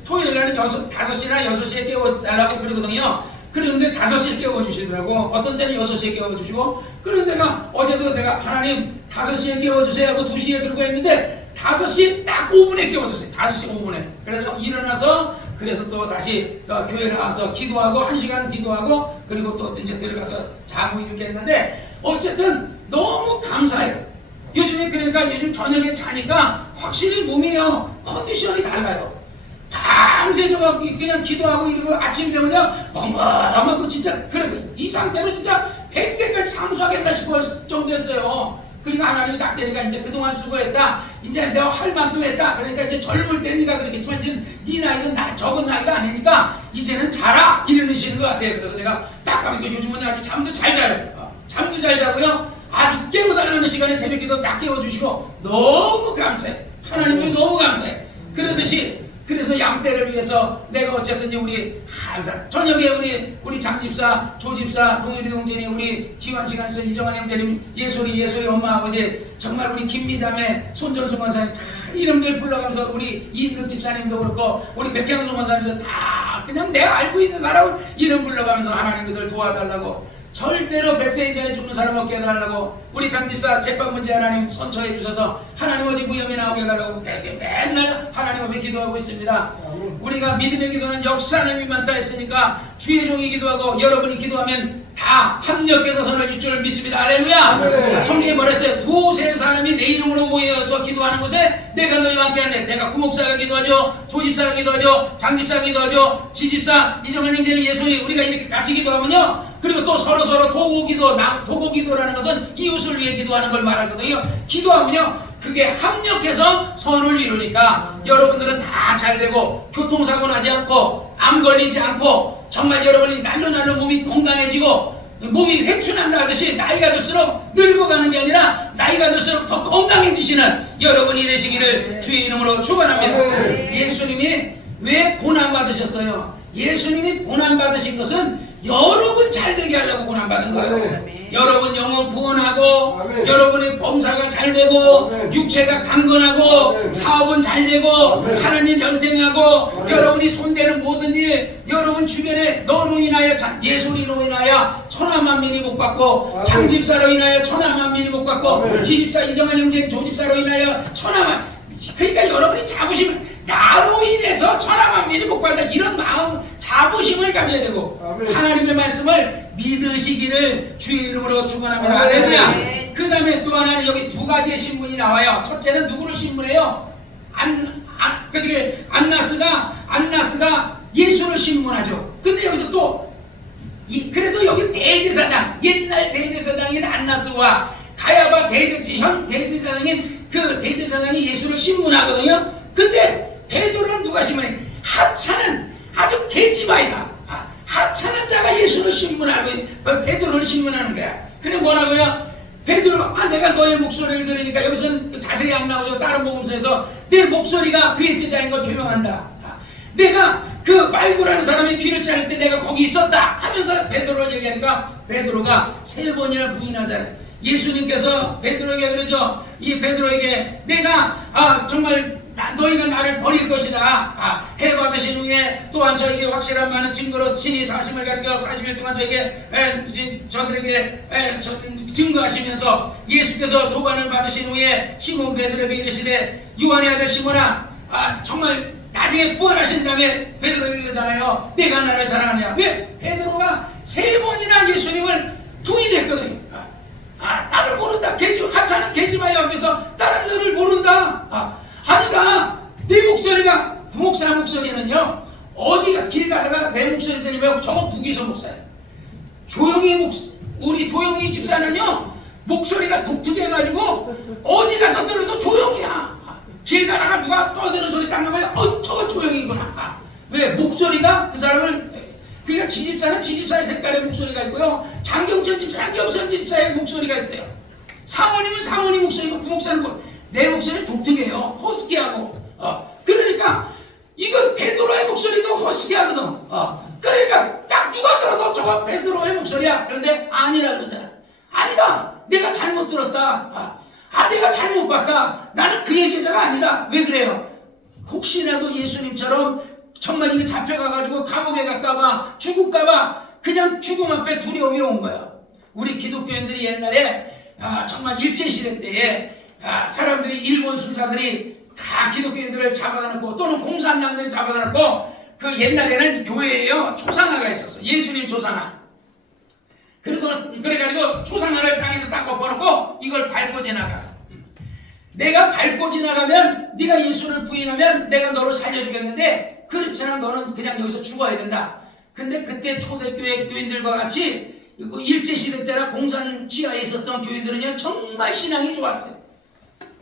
토요일 날은 5시나 6시에 깨워달라고 그러거든요. 그런데 5시에 깨워주시더라고. 어떤 때는 6시에 깨워주시고. 그런데 어제도 내가 하나님 5시에 깨워주세요 하고 2시에 들고 했는데 5시 딱 5분에 깨워줬어요. 5시 5분에. 그래서 일어나서 그래서 또 다시 교회에 나와서 기도하고 1시간 기도하고 그리고 또 이제 들어가서 자고 이렇게 했는데 어쨌든 너무 감사해요. 요즘에 그러니까 요즘 저녁에 자니까 확실히 몸이요 컨디션이 달라요. 밤새 저 그냥 기도하고 이러고 아침 되면요 멍멍하고 진짜 그래 이 상태로 진짜 100세까지 장수하겠다 싶을 정도였어요. 그러니까 하나님이 딱 되니까 이제 그동안 수고했다. 이제 내가 할 만큼 했다. 그러니까 이제 젊을 때 네가 그랬겠지만 지금 네 나이는 적은 나이가 아니니까 이제는 자라 이러시는 것 같아요. 그래서 내가 딱 가니까 요즘은 아주 잠도 잘 자요. 잠도 잘 자고요. 아주 깨워달라는 시간에 새벽기도 딱 깨워주시고 너무 감사해. 하나님이 너무 감사해. 그러듯이 그래서 양떼를 위해서 내가 어쨌든 우리 항상 저녁에 우리 장집사, 조집사, 동일이 형제님, 우리 지원시간에서 이정환 형제님, 예솔이 엄마 아버지 정말 우리 김미자매, 손전수 권사님 다 이름들 불러가면서 우리 이인득 집사님도 그렇고 우리 백향수 권사님도 다 그냥 내가 알고 있는 사람을 이름 불러가면서 하나님 그들 도와달라고 절대로 100세 이전에 죽는 사람 없게 해달라고 우리 장집사 재판 문제 하나님 선처해 주셔서 하나님 어디 무혐의 나오게 해달라고 맨날 하나님 앞에 기도하고 있습니다. 우리가 믿음의 기도는 역사하는 힘만다 했으니까 주의 종이 기도하고 여러분이 기도하면 다 합력해서 선을 줄 줄 믿습니다. 할렐루야. 성경에 말했어요. 2-3 사람이 내 이름으로 모여서 기도하는 곳에 내가 너희와 함께 한대. 내가 구목사가 기도하죠, 조집사가 기도하죠, 장집사가 기도하죠, 지집사, 이정환 형제님, 예솔이 우리가 이렇게 같이 기도하면요 그리고 또 서로 도고기도라는 것은 이웃을 위해 기도하는 걸 말하거든요. 기도하면요 그게 합력해서 선을 이루니까 여러분들은 다 잘 되고 교통사고 나지 않고 암 걸리지 않고 정말 여러분이 날로 몸이 건강해지고 몸이 회춘한다 하듯이 나이가 들수록 늙어가는 게 아니라 나이가 들수록 더 건강해지시는 여러분이 되시기를 주의 이름으로 축원합니다. 예수님이 왜 고난 받으셨어요? 예수님이 고난 받으신 것은 여러분 잘되게 하려고 고난 받은 거예요. 여러분 영혼 구원하고 여러분의 범사가 잘되고 육체가 강건하고 사업은 잘되고 하나님 열등하고 여러분이 손대는 모든 일 여러분 주변에 너로 인하여 예수리로 인하여 천하만민이 복받고 장집사로 인하여 천하만민이 복받고 지집사 이정환 형제 조집사로 인하여 천하만 그러니까 여러분이 자부심을 나로 인해서 천하만민이 복받는다 이런 마음 자부심을 가져야 되고 하나님의 말씀을 믿으시기를 주의 이름으로 축원합니다. 할렐루야. 그 다음에 또 하나는 여기 2가지의 신문이 나와요. 첫째는 누구를 신문해요? 안나스가 예수를 신문하죠. 근데 여기서 또 그래도 여기 대제사장 옛날 대제사장인 안나스와 가야바 현 대제사장인 그 대제사장이 예수를 신문하거든요. 근데 베드로는 누가 신문해? 하찮은 아주 계집아이다. 하찮은 자가 예수를 신문하고 베드로를 신문하는 거야. 그래 뭐라고요? 베드로 내가 너의 목소리를 들으니까 여기서는 자세히 안 나오죠. 다른 복음서에서 내 목소리가 그의 제자인 걸 표명한다. 내가 그 말고라는 사람의 귀를 자를 때 내가 거기 있었다 하면서 베드로를 얘기하니까 베드로가 3번이나 부인하잖아요. 예수님께서 베드로에게 그러죠. 이 베드로에게 내가 정말 너희가 나를 버릴 것이다. 해 받으신 후에 또한 저에게 확실한 많은 증거로 신이 사심을 가리켜 40일 동안 저들에게 증거하시면서 예수께서 조반을 받으신 후에 시몬 베드로에게 이르시되 요한의 아들 시몬아 정말 나중에 부활하신 다음에 베드로에게 이러잖아요. 내가 나를 사랑하느냐. 왜? 베드로가 3번이나 예수님을 부인했거든요. 나를 모른다. 하찮은 계집아이 앞에서 다른 너를 모른다. 아니가 내 목소리가 부목사 목소리는요 어디 가서 길 가다가 내 목소리 들으면 저거 북이서 목사예요. 우리 조용히 집사는요 목소리가 독특해가지고 어디 가서 들어도 조용이야. 길 가다가 누가 떠드는 소리 딱 나가요. 저거 조용히구나. 왜? 목소리가 그 사람을 그러니까 지집사는 지집사의 색깔의 목소리가 있고요. 장경천 집사의 목소리가 있어요. 사모님은 사모님 목소리고 부목사는 내 목소리는 독특해요. 허스키하고. 그러니까 이거 베드로의 목소리도 허스키하거든. 그러니까 딱 누가 들어도 저거 베드로의 목소리야. 그런데 아니라 그러잖아. 아니다. 내가 잘못 들었다. 내가 잘못 봤다. 나는 그의 제자가 아니다. 왜 그래요? 혹시라도 예수님처럼 정말 이게 잡혀가가지고 감옥에 갈까봐 죽을까봐 그냥 죽음 앞에 두려움이 온 거야. 우리 기독교인들이 옛날에 정말 일제시대 때에 사람들이 일본 순사들이 다 기독교인들을 잡아다 놓고 또는 공산당들이 잡아다 놓고 그 옛날에는 교회에요 초상화가 있었어. 예수님 초상화. 그래가지고 초상화를 땅에다 딱 엎어놓고 이걸 밟고 지나가. 내가 밟고 지나가면 네가 예수를 부인하면 내가 너를 살려주겠는데 그렇지 않으면 너는 그냥 여기서 죽어야 된다. 근데 그때 초대교회 교인들과 같이 일제시대 때나 공산 지하에 있었던 교인들은요 정말 신앙이 좋았어요.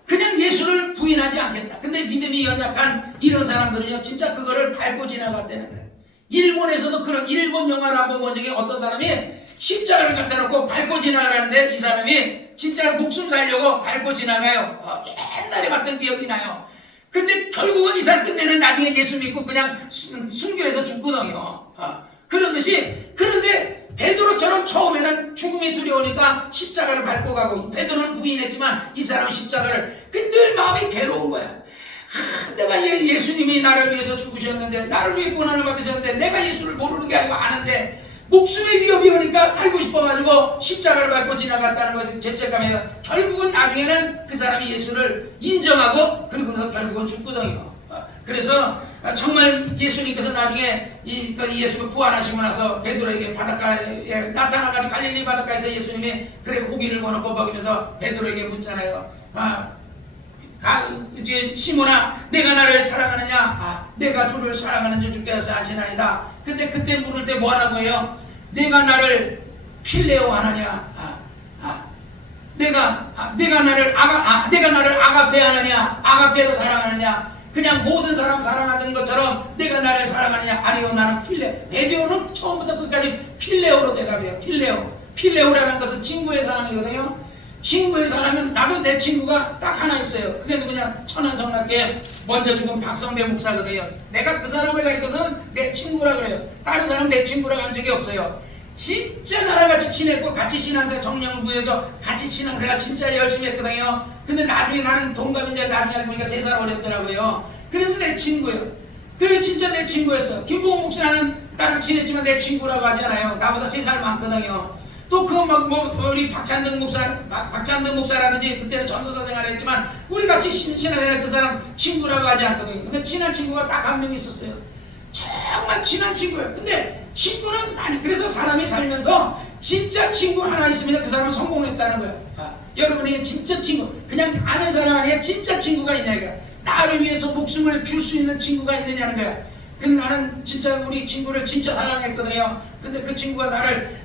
그냥 예수를 부인하지 않겠다. 근데 믿음이 연약한 이런 사람들은요 진짜 그거를 밟고 지나갔다는 거예요. 일본에서도 그런 일본 영화를 한번 본 적에 어떤 사람이 십자가를 갖다 놓고 밟고 지나가는데 이 사람이 진짜 목숨 살려고 밟고 지나가요. 옛날에 봤던 기억이 나요. 근데 결국은 이 사람 끝내는 나중에 예수 믿고 그냥 순교해서 죽거든요. 그러듯이 그런데 베드로처럼 처음에는 죽음이 두려우니까 십자가를 밟고 가고 베드로는 부인했지만 이 사람은 십자가를 늘 마음이 괴로운 거야. 내가 예수님이 나를 위해서 죽으셨는데 나를 위해 고난을 받으셨는데 내가 예수를 모르는 게 아니고 아는데 목숨의 위협이 오니까 살고 싶어가지고 십자가를 밟고 지나갔다는 것이 죄책감이 결국은 나중에는 그 사람이 예수를 인정하고 그리고서 결국은 죽거든요. 그래서 정말 예수님께서 나중에 예수가 부활하시고 나서 베드로에게 바닷가에 나타나가지고 갈릴리 바닷가에서 예수님이 그래 고기를 거놓고 먹이면서 베드로에게 묻잖아요. 이제 시몬아 내가 나를 사랑하느냐? 내가 주를 사랑하는 줄 주께서 아시나이다. 근데 그때 물을 때 뭐라고 해요? 내가 나를 필레오 하느냐? 내가 나를 아가페 하느냐? 아가페로 사랑하느냐? 그냥 모든 사람 사랑하는 것처럼 내가 나를 사랑하느냐? 아니요 나는 필레오. 베드로는 처음부터 끝까지 필레오로 대답해요. 필레오라는 것은 친구의 사랑이거든요. 친구의 사랑은 나도 내 친구가 딱 하나 있어요. 그게 누구냐? 천안성락교회 먼저 죽은 박성배 목사거든요. 내가 그 사람을 가리고서는 내 친구라 그래요. 다른 사람 내 친구라고 한 적이 없어요. 진짜 나랑 같이 지냈고 같이 신앙생활 정령부에서 같이 신앙생활 진짜 열심히 했거든요. 근데 나중에 나는 동갑인자 나중에 알고 보니까 3살 어렸더라고요. 그래도 내 친구예요. 그래 진짜 내 친구였어. 김봉호 목사는 나랑 지냈지만 내 친구라고 하잖아요. 나보다 3살 많거든요. 또 우리 박찬등 목사라든지 그때는 전도사 생활을 했지만 우리 같이 신앙생활 했던 사람 친구라고 하지 않거든요. 근데 친한 친구가 딱 한 명 있었어요. 정말 친한 친구예요. 근데 친구는 아니 그래서 사람이 살면서 진짜 친구 하나 있으면 그 사람은 성공했다는 거예요. 여러분에게 진짜 친구 그냥 아는 사람 아니야 진짜 친구가 있냐 이거야. 나를 위해서 목숨을 줄 수 있는 친구가 있느냐는 거야. 근데 나는 진짜 우리 친구를 진짜 사랑했거든요. 근데 그 친구가 나를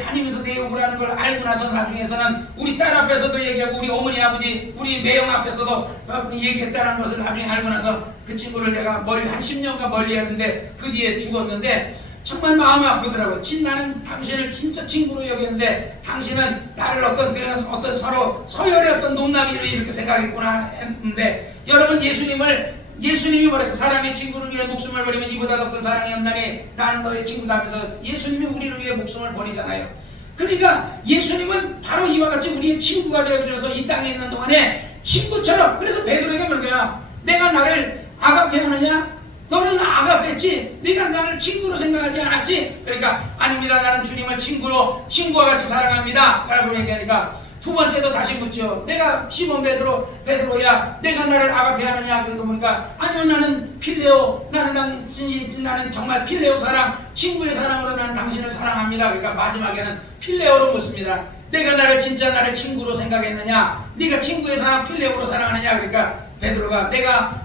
다니면서 내 욕을 하는 걸 알고 나서 나중에서는 우리 딸 앞에서도 얘기하고 우리 어머니 아버지 우리 매형 앞에서도 얘기했다는 것을 나중에 알고 나서 그 친구를 내가 한 10년간 멀리 했는데 그 뒤에 죽었는데 정말 마음이 아프더라고요. 나는 당신을 진짜 친구로 여겼는데 당신은 나를 어떤 서로 서열의 어떤 농담이로 이렇게 생각했구나 했는데 여러분 예수님이 말해서 사람의 친구를 위해 목숨을 버리면 이보다 더 큰 사랑이 없나니 나는 너의 친구다 하면서 예수님이 우리를 위해 목숨을 버리잖아요. 그러니까 예수님은 바로 이와 같이 우리의 친구가 되어주셔서 이 땅에 있는 동안에 친구처럼 그래서 베드로에게 뭐는 거야? 내가 나를 아가페 하느냐? 너는 아가페지? 네가 나를 친구로 생각하지 않았지? 그러니까 아닙니다. 나는 주님을 친구와 같이 사랑합니다. 라고 얘기하니까 두 번째도 다시 묻죠. 내가 시몬 베드로야 내가 나를 아가페 하느냐? 그러니까 보니까 아니요 나는 필레오 나는 정말 필레오 사랑 친구의 사랑으로 나는 당신을 사랑합니다. 그러니까 마지막에는 필레오로 묻습니다. 내가 나를 친구로 생각했느냐? 네가 친구의 사랑 필레오로 사랑하느냐? 그러니까 베드로가 내가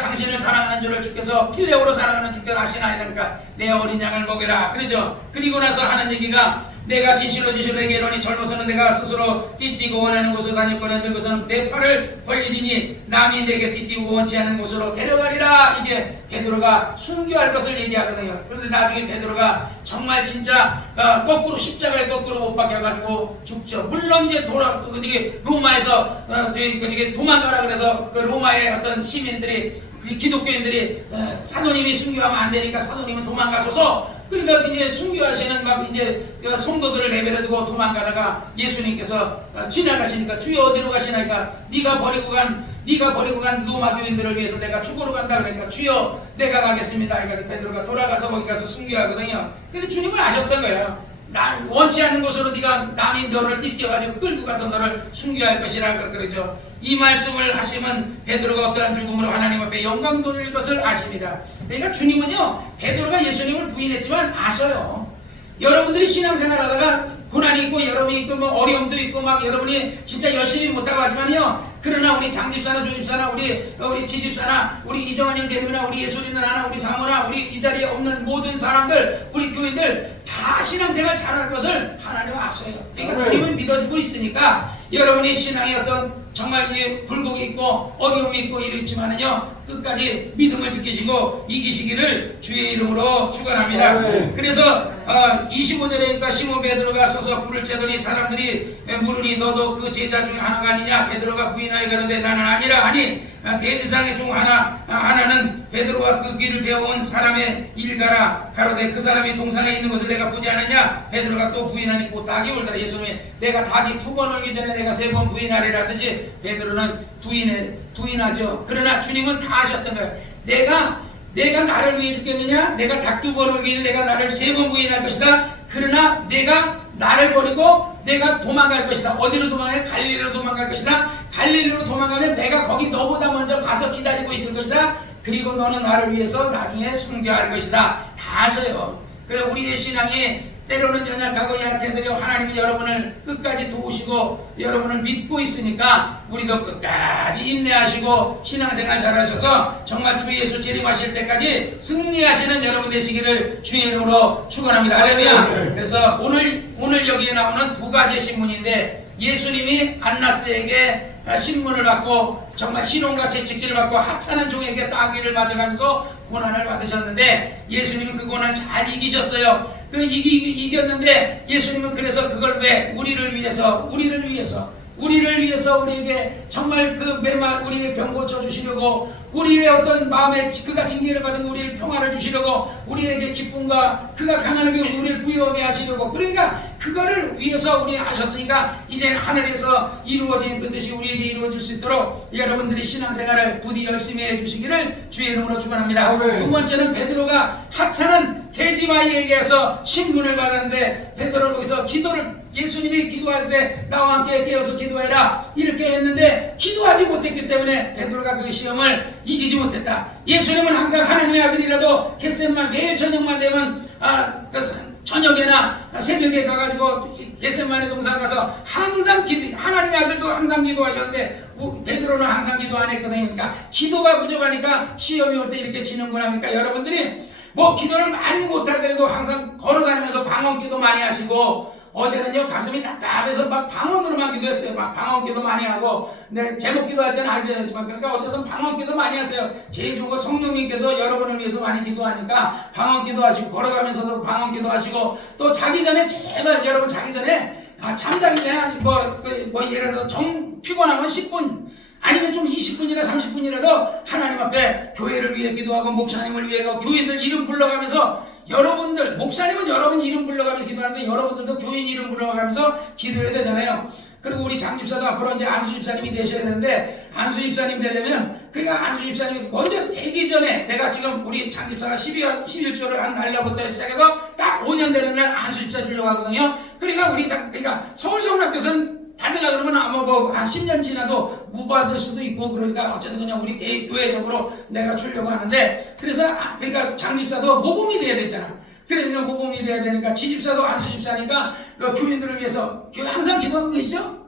당신을 사랑하는 줄을 주께서 필레오로 사랑하는 주께서 아시나이다. 내 어린 양을 먹여라. 그러죠. 그리고 나서 하는 얘기가 내가 진실로 내게 이르노니 젊어서는 내가 스스로 띠띠고 원하는 곳으로 다니거나 늙어서는 내 팔을 벌리리니 남이 내게 띠띠고 원치 않은 곳으로 데려가리라. 이게 베드로가 순교할 것을 얘기하거든요. 그런데 나중에 베드로가 정말 진짜 거꾸로 십자가에 거꾸로 못 박혀가지고 죽죠. 물론 이제 로마에서 도망가라 그래서 그 로마의 어떤 시민들이 기독교인들이 사도님이 순교하면 안 되니까 사도님은 도망가셔서 그러니까 이제 순교하시는 성도들을 내버려두고 도망가다가 예수님께서 지나가시니까 주여 어디로 가시나이까 네가 버리고 간 로마 교인들을 위해서 내가 죽으러 간다 그러니까 주여 내가 가겠습니다. 그러니까 베드로가 돌아가서 거기 가서 순교하거든요. 근데 주님은 아셨던 거예요. 원치 않는 곳으로 네가 남이 너를 띠뛰어가지고 끌고 가서 너를 순교할 것이라 그러죠. 이 말씀을 하시면 베드로가 어떠한 죽음으로 하나님 앞에 영광 돌릴 것을 아십니다. 그러니까 주님은요, 베드로가 예수님을 부인했지만 아셔요. 여러분들이 신앙생활하다가 고난이 있고 여러분이 있고 뭐 어려움도 있고 막 여러분이 진짜 열심히 못하고 하지만요, 그러나 우리 장집사나 조집사나 우리 지집사나 우리 이정환 형제님이나 우리 예술이나 나나 우리 사모나 우리 이 자리에 없는 모든 사람들, 우리 교인들 다 신앙생활 잘할 것을 하나님 아셔요. 그러니까 주님을 믿어주고 있으니까 여러분이 신앙의 어떤 정말 이게 굴곡이 있고 어려움이 있고 이랬지만은요, 끝까지 믿음을 지키시고 이기시기를 주의 이름으로 축원합니다. 그래서 25절에 시몬 베드로가 서서 불을 쬐더니 사람들이 물으니 너도 그 제자 중 하나가 아니냐? 베드로가 부인하여 가는데 나는 아니라 하니 대제사장의 중 하나는 베드로와 그 길을 배워온 사람의 일가라 가로되 그 사람이 동산에 있는 것을 내가 보지 않느냐? 베드로가 또 부인하니 곧 닭이 울더라. 예수님이 내가 닭이 2번 울기 전에 내가 3번 부인하리라 하듯이 베드로는 부인하죠. 그러나 주님은 다 하셨던 거예요. 내가 나를 위해 죽겠느냐? 내가 닭 2번 울기를 내가 나를 3번 부인할 것이다. 그러나 내가 나를 버리고 내가 도망갈 것이다. 어디로 도망가냐? 갈릴리로 도망갈 것이다. 갈릴리로 도망가면 내가 거기 너보다 먼저 가서 기다리고 있을 것이다. 그리고 너는 나를 위해서 나중에 순교할 것이다. 다 하셔요. 그래 우리의 신앙이 때로는 연약하고 약해도 하나님이 여러분을 끝까지 도우시고 여러분을 믿고 있으니까 우리도 끝까지 인내하시고 신앙생활 잘하셔서 정말 주 예수 재림하실 때까지 승리하시는 여러분 되시기를 주의 이름으로 축원합니다. 할렐루야. 그래서 오늘 여기에 나오는 2가지 신문인데, 예수님이 안나스에게 신문을 받고 정말 신혼과 채찍질을 받고 하찮은 종에게 따귀를 맞아가면서 고난을 받으셨는데 예수님이 그 고난을 잘 이기셨어요. 이겼는데 예수님은 그래서 그걸 왜? 우리를 위해서 우리에게 정말 우리의 병 고쳐주시려고, 우리의 어떤 마음에 그가 징계를 받은 우리를 평화를 주시려고, 우리에게 기쁨과 그가 가난하게 오시고 우리를 부유하게 하시려고, 그러니까 그거를 위해서 우리 하셨으니까 이제는 하늘에서 이루어진 그 뜻이 우리에게 이루어질 수 있도록 여러분들이 신앙생활을 부디 열심히 해주시기를 주의 이름으로 축원합니다. 2번째는 베드로가 하찮은 게지마이에게서 신문을 받았는데 베드로는 거기서 예수님이 기도할 때 나와 함께 깨어서 기도해라 이렇게 했는데 기도하지 못했기 때문에 베드로가 그 시험을 이기지 못했다. 예수님은 항상 하나님의 아들이라도 겟세마네 매일 저녁만 되면 저녁에나 새벽에 가가지고 겟세마네 동산 가서 항상 하나님의 아들도 항상 기도하셨는데 베드로는 항상 기도 안 했거든요. 그러니까 기도가 부족하니까 시험이 올 때 이렇게 지는구나. 그러니까 여러분들이 기도를 많이 못하더라도 항상 걸어다니면서 방언기도 많이 하시고, 어제는요 가슴이 답답해서 막 방언으로만 기도했어요. 막 방언기도 많이 하고, 제목 기도할 때는 하지 않지만 그러니까 어쨌든 방언기도 많이 하세요. 제일 좋은 거 성령님께서 여러분을 위해서 많이 기도하니까 방언기도 하시고, 걸어가면서도 방언기도 하시고, 또 자기 전에 제발 여러분 자기 전에 잠자기 전에 예를 들어서 피곤하면 10분 아니면 좀 20분이나 30분이라도 하나님 앞에 교회를 위해 기도하고 목사님을 위해 교인들 이름 불러가면서, 여러분들 목사님은 여러분 이름 불러가면서 기도하는데 여러분들도 교인 이름 불러가면서 기도해야 되잖아요. 그리고 우리 장집사도 앞으로 이제 안수집사님이 되셔야 되는데, 안수집사님 되려면 그러니까 안수집사님이 먼저 되기 전에, 내가 지금 우리 장집사가 11조를 한 날로부터 시작해서 딱 5년 되는 날 안수집사 주려고 하거든요. 그러니까 그러니까 서울성락교선 받으려고 그러면 아마 한 10년 지나도 못 받을 수도 있고, 그러니까 어쨌든 그냥 우리 교회적으로 내가 주려고 하는데, 그러니까 장집사도 모범이 돼야 되잖아. 그러니까 모범이 돼야 되니까 지집사도 안수집사니까 그 교인들을 위해서 항상 기도하고 계시죠?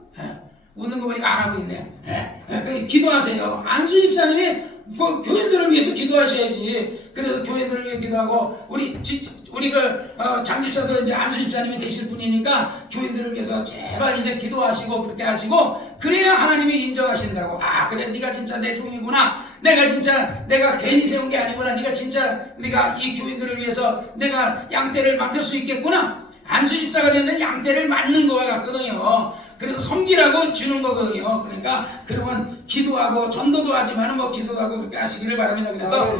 웃는 거 보니까 안 하고 있네. 기도하세요. 안수집사님이 교인들을 위해서 기도하셔야지. 그래서 교인들을 위해 기도하고, 우리 장집사도 이제 안수집사님이 되실 분이니까 교인들을 위해서 제발 이제 기도하시고 그렇게 하시고, 그래야 하나님이 인정하신다고. 그래 네가 진짜 내 종이구나. 내가 괜히 세운 게 아니구나. 네가 이 교인들을 위해서 내가 양떼를 맡을 수 있겠구나. 안수집사가 되는 양떼를 맡는 거와 같거든요. 그래서 섬기라고 주는 거거든요. 그러니까 그러면 기도하고 전도도 하지만 기도하고 그렇게 하시기를 바랍니다. 그래서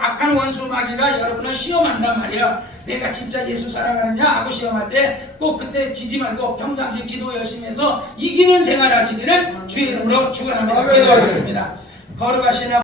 악한 원수 마귀가 여러분을 시험한단 말이야. 내가 진짜 예수 사랑하느냐 하고 시험할 때 꼭 그때 지지 말고 평상시 기도 열심히 해서 이기는 생활 하시기를 주의 이름으로 축원합니다. 기도하겠습니다. 걸어가시나